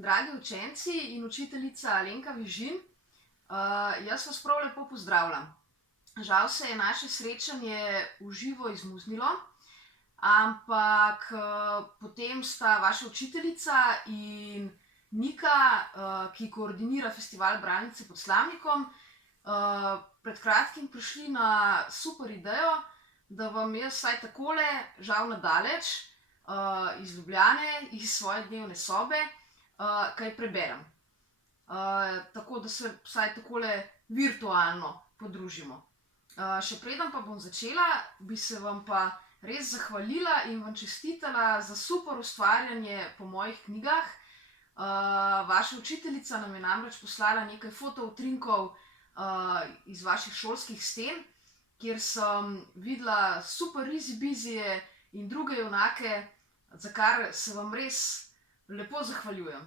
Dragi učenci in učiteljica Alenka Vižin, jaz vas prav lepo pozdravljam. Žal se je naše srečanje v živo izmuznilo, ampak potem sta vaša učiteljica in Nika, ki koordinira festival Bralnice pod Slavnikom, pred kratkim prišli na super idejo, da vam jaz vsaj takole, žal na daleč, iz Ljubljane, iz svoje dnevne sobe, kaj preberem. Tako da se vsaj takole virtualno podružimo. Še preden pa bom začela, bi se vam pa res zahvalila in vam čestitala za super ustvarjanje po mojih knjigah. Vaša učiteljica nam je namreč poslala nekaj fotoutrinkov iz vaših šolskih sten, kjer sem videla super izibizije in druge junake, za kar se vam res lepo zahvaljujem.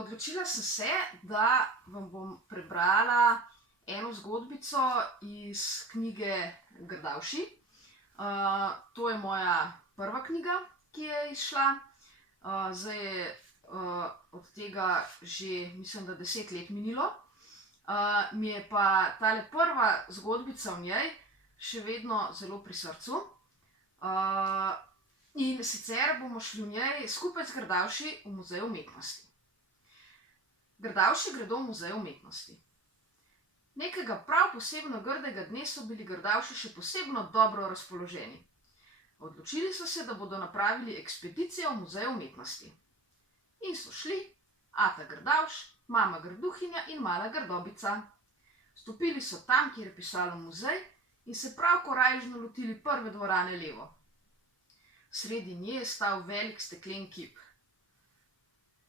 Odločila sem se, da vam bom prebrala eno zgodbico iz knjige Grdavši. To je moja prva knjiga, ki je izšla. Zdaj je od tega že, mislim, da 10 let minilo. Mi je pa tale prva zgodbica v njej še vedno zelo pri srcu. In sicer bomo šli v njej skupaj z Grdavši v Muzej umetnosti. Grdavši gredo v Muzej umetnosti. Nekega prav posebno grdega dne so bili Grdavši še posebno dobro razpoloženi. Odločili so se, da bodo napravili ekspedicijo v Muzej umetnosti. In so šli ata Grdavš, mama Grduhinja in mala Grdobica. Stopili so tam, kjer je pisalo muzej, in se prav korajžno lotili prve dvorane levo. Sredi nje je stal velik steklen kip.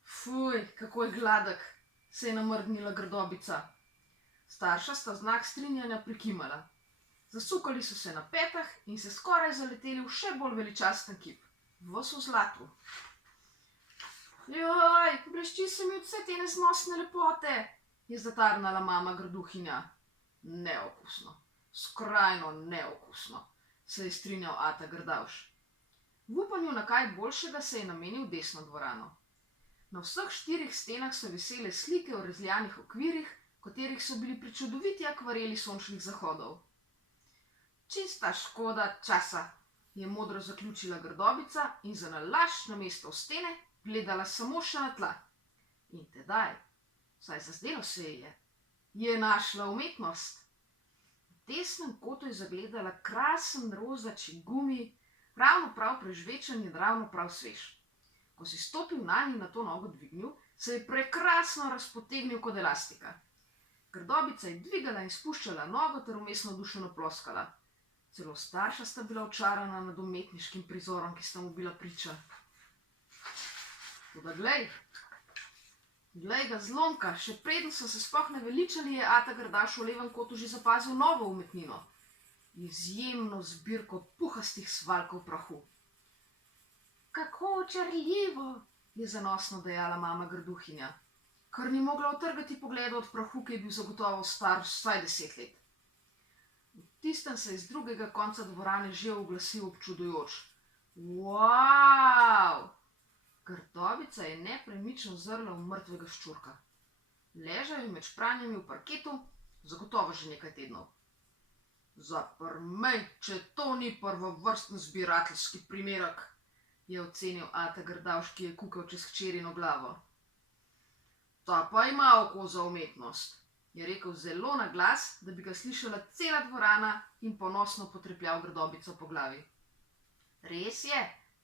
Fuj, kako je gladek, se je namrdnila Grdobica. Starša sta znak strinjanja prikimala. Zasukali so se na petah in se skoraj zaleteli v še bolj veličasten kip, ves v zlatu. Joj, blešči se mi od vse te neznosne lepote, je zatarnala mama Grduhinja. Neokusno, skrajno neokusno, se je strinjal ata Grdavš. V upanju na kaj boljšega se je namenil desno dvorano. Na vseh 4 stenah so visele slike v rezljanih okvirih, v katerih so bili prečudoviti akvareli sončnih zahodov. Čista škoda časa, je modro zaključila Grdobica in za nalašč namesto v stene gledala samo še na tla. In tedaj, vsaj zazdelo se je našla umetnost. V desnem kotu je zagledala krasen rozači gumi, ravno prav prežvečen in ravno prav svež. Ko si stopil nanj in na to nogo dvignil, se je prekrasno razpotegnil kot elastika. Grdobica je dvigala in spuščala nogo ter vmes navdušeno ploskala. Celo starša sta bila očarana nad umetniškim prizorom, ki sta mu bila priča. Toda glej ga zlomka, še preden so se sploh naveličali, je ata Grdavš v levem kotu že zapazil novo umetnino. Izjemno zbirko puhastih svaljkov prahu. Kako očarljivo, je zanosno dejala mama Grduhinja, kar ni mogla utrgati pogleda od prahu, ki je bil zagotovo star vsaj 10 let. V tistem se je z drugega konca dvorane že oglasil občudujoč. Wow! Grdobica je nepremično zrla v mrtvega ščurka. Ležal je med špranjami v parketu, zagotovo že nekaj tednov. Zaprmej, če to ni prvovrsten zbirateljski primerek, je ocenil ata Grdavš, ki je kukal čez hčerino glavo. Ta pa ima oko za umetnost, je rekel zelo na glas, da bi ga slišala cela dvorana, in ponosno potrepljal Grdobico po glavi. Res je,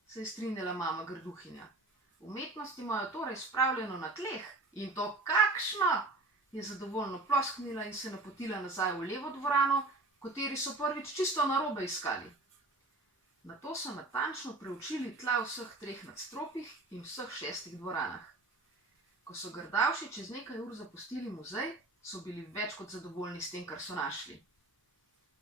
se je strinjala mama Grduhinja. Umetnost imajo torej spravljeno na tleh, in to kakšno, je zadovoljno plosknila in se napotila nazaj v levo dvorano, v kateri so prvič čisto narobe iskali. Nato so natančno preučili tla vseh 3 nadstropjih in vseh 6 dvoranah. Ko so Grdavši čez nekaj ur zapustili muzej, so bili več kot zadovoljni s tem, kar so našli.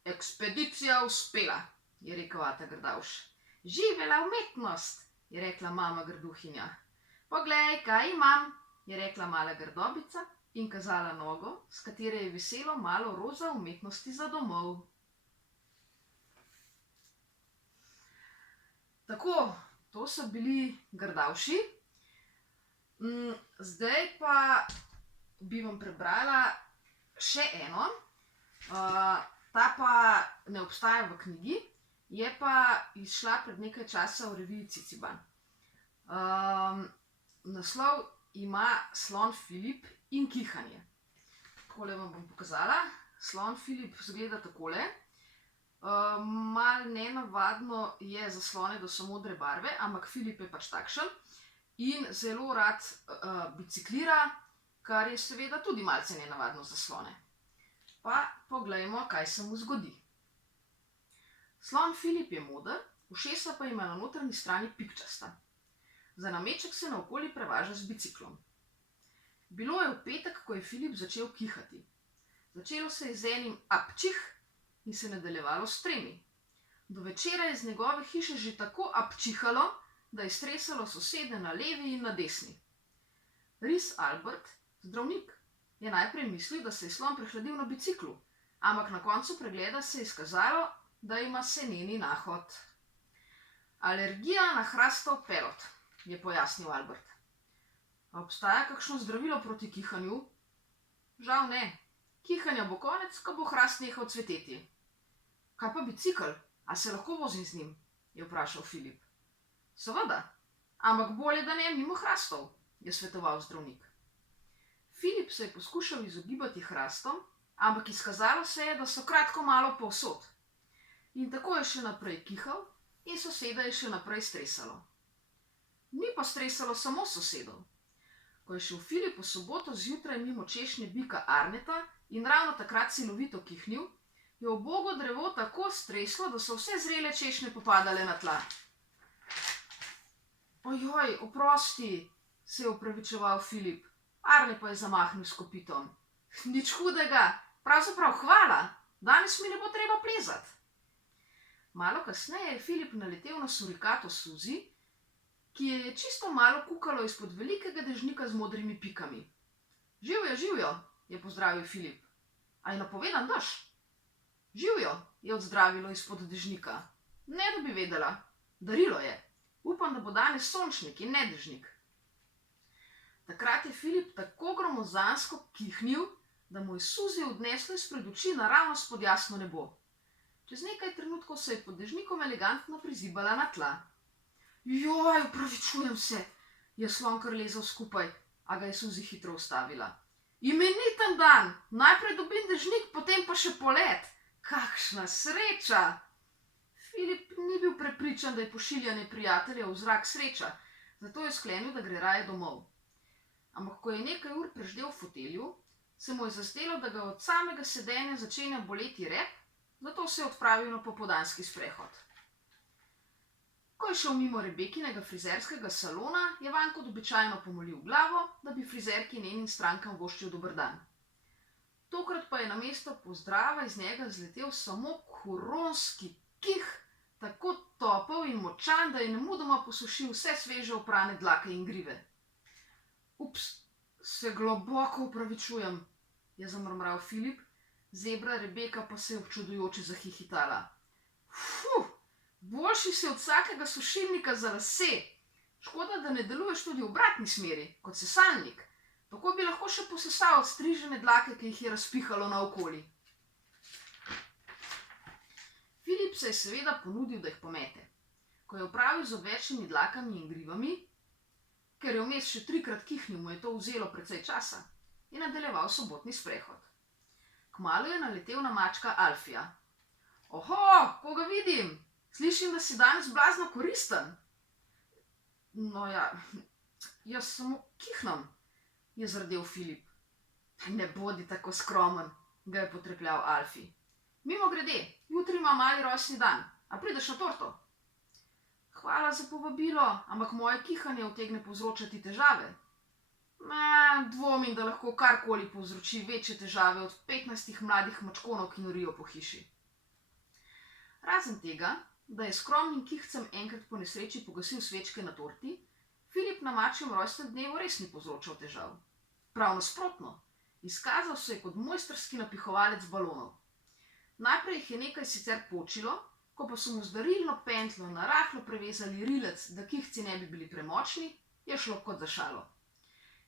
Ekspedicija uspela, je rekel ata Grdavš. Živela umetnost, je rekla mama Grduhinja. Poglej, kaj imam, je rekla mala Grdobica in kazala nogo, s katere je viselo malo roza umetnosti za domov. Tako, to so bili Grdavši. Zdaj pa bi vam prebrala še eno. Ta pa ne obstaja v knjigi, je pa izšla pred nekaj časa v reviji Ciciban. Naslov ima Slon Filip in kihanje. Takole vam bom pokazala. Slon Filip izgleda takole. Malo nenavadno je za slone, da so modre barve, ampak Filip je pač takšen in zelo rad biciklira, kar je seveda tudi malce nenavadno za slone. Pa poglejmo, kaj se mu zgodi. Slon Filip je moder, ušesa pa ima na notranji strani pikčasta. Za nameček se naokoli prevaža z biciklom. Bilo je v petek, ko je Filip začel kihati. Začelo se je z enim apčih in se nadaljevalo s 3. Do večera je iz njegove hiše že tako apčihalo, da je stresalo sosede na levi in na desni. Ris Albert, zdravnik, je najprej mislil, da se je slon prehladil na biciklu, ampak na koncu pregleda se je izkazalo, da ima seneni nahod. Alergija na hrastov pelod, je pojasnil Albert. A obstaja kakšno zdravilo proti kihanju? Žal ne. Kihanja bo konec, ko bo hrast nehal cveteti. Kaj pa bicikl? A se lahko vozim z njim? Je vprašal Filip. Seveda, ampak bolje, da ne mimo hrastov, je svetoval zdravnik. Filip se je poskušal izogibati hrastom, ampak izkazalo se je, da so kratko malo povsod. In tako je še naprej kihal in soseda je še naprej stresalo. Ni pa stresalo samo sosedov. Ko je šel Filip v soboto zjutraj mimo češnje bika Arneta in ravno takrat silovito kihnil, je ubogo drevo tako streslo, da so vse zrele češnje popadale na tla. Ojoj, oprosti, se je opravičeval Filip. Arne pa je zamahnil s kopitom. Nič hudega, pravzaprav hvala, danes mi ne bo treba plezati. Malo kasneje je Filip naletel na surikato Suzi, ki je čisto malo kukalo izpod velikega dežnika z modrimi pikami. Živjo, je pozdravil Filip. A je napovedan dež? Živjo, je odzdravilo izpod dežnika. Ne, da bi vedela. Darilo je. Upam, da bo danes sončnik in ne dežnik. Takrat je Filip tako gromozansko kihnil, da mu je Suzi odneslo izpred oči naravnost pod jasno nebo. Čez nekaj trenutkov se je pod dežnikom elegantno prizibala na tla. Joj, opravičujem se, je slon kar lezel skupaj, a ga je Suzi hitro ustavila. Imeniten dan, najprej dobim dežnik, potem pa še polet. Kakšna sreča! Filip ni bil prepričan, da je pošiljanje prijateljev v zrak sreča, zato je sklenil, da gre raje domov. Ampak ko je nekaj ur preždel v fotelju, se mu je zazdelo, da ga od samega sedenja začenja boleti rep, zato se je odpravil na popoldanski sprehod. Ko je šel mimo Rebekinega frizerskega salona, je vanj kot običajno pomolil glavo, da bi frizerki in njenim strankam voščil dober dan. Tokrat pa je namesto pozdrava iz njega zletel samo koronski kih, tako topel in močan, da je nemudoma posušil vse sveže oprane dlake in grive. Ups, se globoko opravičujem, je zamrmral Filip, zebra Rebeka pa se je občudujoče zahihitala. Boljši si od vsakega sušilnika za lase. Škoda, da ne deluješ tudi v obratni smeri, kot sesalnik. Tako bi lahko še posesal odstrižene dlake, ki jih je razpihalo naokoli. Filip se je seveda ponudil, da jih pomete. Ko je opravil z odvečnimi dlakami in grivami, ker je vmes še 3-krat kihnil, mu je to vzelo precej časa, in nadaljeval sobotni sprehod. Kmalu je naletel na mačka Alfija. Oho, koga vidim? Slišim, da si danes blazno koristen. No ja, jaz samo kihnem, je zardel Filip. Ne bodi tako skromen, ga je potrepljal Alfi. Mimogrede, jutri ima mali rojstni dan, a prideš na torto? Hvala za povabilo, ampak moje kihanje utegne povzročati težave. Dvomim, da lahko karkoli povzroči večje težave od 15 mladih mačkonov, ki norijo po hiši. Razen tega, da je skromnim kihcem enkrat po nesreči pogasil svečke na torti, Filip na mačjem rojstnem dnevu res ni povzročal težav. Prav nasprotno, izkazal se je kot mojstrski napihovalec balonov. Najprej jih je nekaj sicer počilo, ko pa so mu z darilno pentljo na rahlo prevezali rilec, da kihci ne bi bili premočni, je šlo kot za šalo.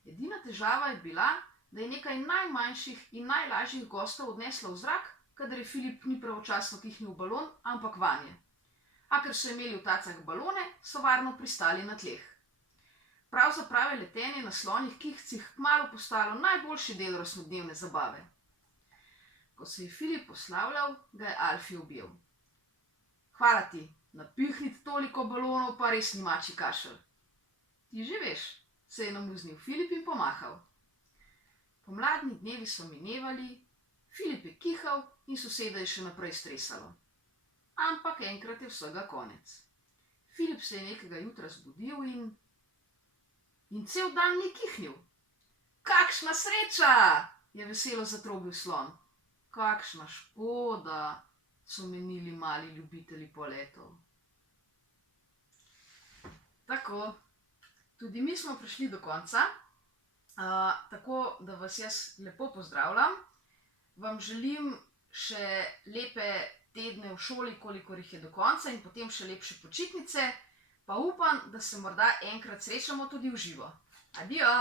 Edina težava je bila, da je nekaj najmanjših in najlažjih gostov odneslo v zrak, kadar je Filip ni pravočasno kihnil v balon, ampak vanje. A ker so imeli v tacah balone, so varno pristali na tleh. Pravzaprav je letenje na slonih kihcih kmalu postalo najboljši del rojstnodnevne zabave. Ko se je Filip poslavljal, ga je Alfi objel. Hvala ti, napihniti toliko balonov pa res ni mačji kašelj. Ti že veš, se je namuznil Filip in pomahal. Pomladni dnevi so minevali, Filip je kihal in soseda je še naprej stresalo. Ampak enkrat je vsega konec. Filip se je nekega jutra zbudil in cel dan ni kihnil. Kakšna sreča, je veselo zatrobil slon. Kakšna škoda, so menili mali ljubitelji poletov. Tako, tudi mi smo prišli do konca, tako da vas jaz lepo pozdravljam. Vam želim še lepe tedne v šoli, kolikor jih je do konca, in potem še lepše počitnice, pa upam, da se morda enkrat srečamo tudi v živo. Adijo!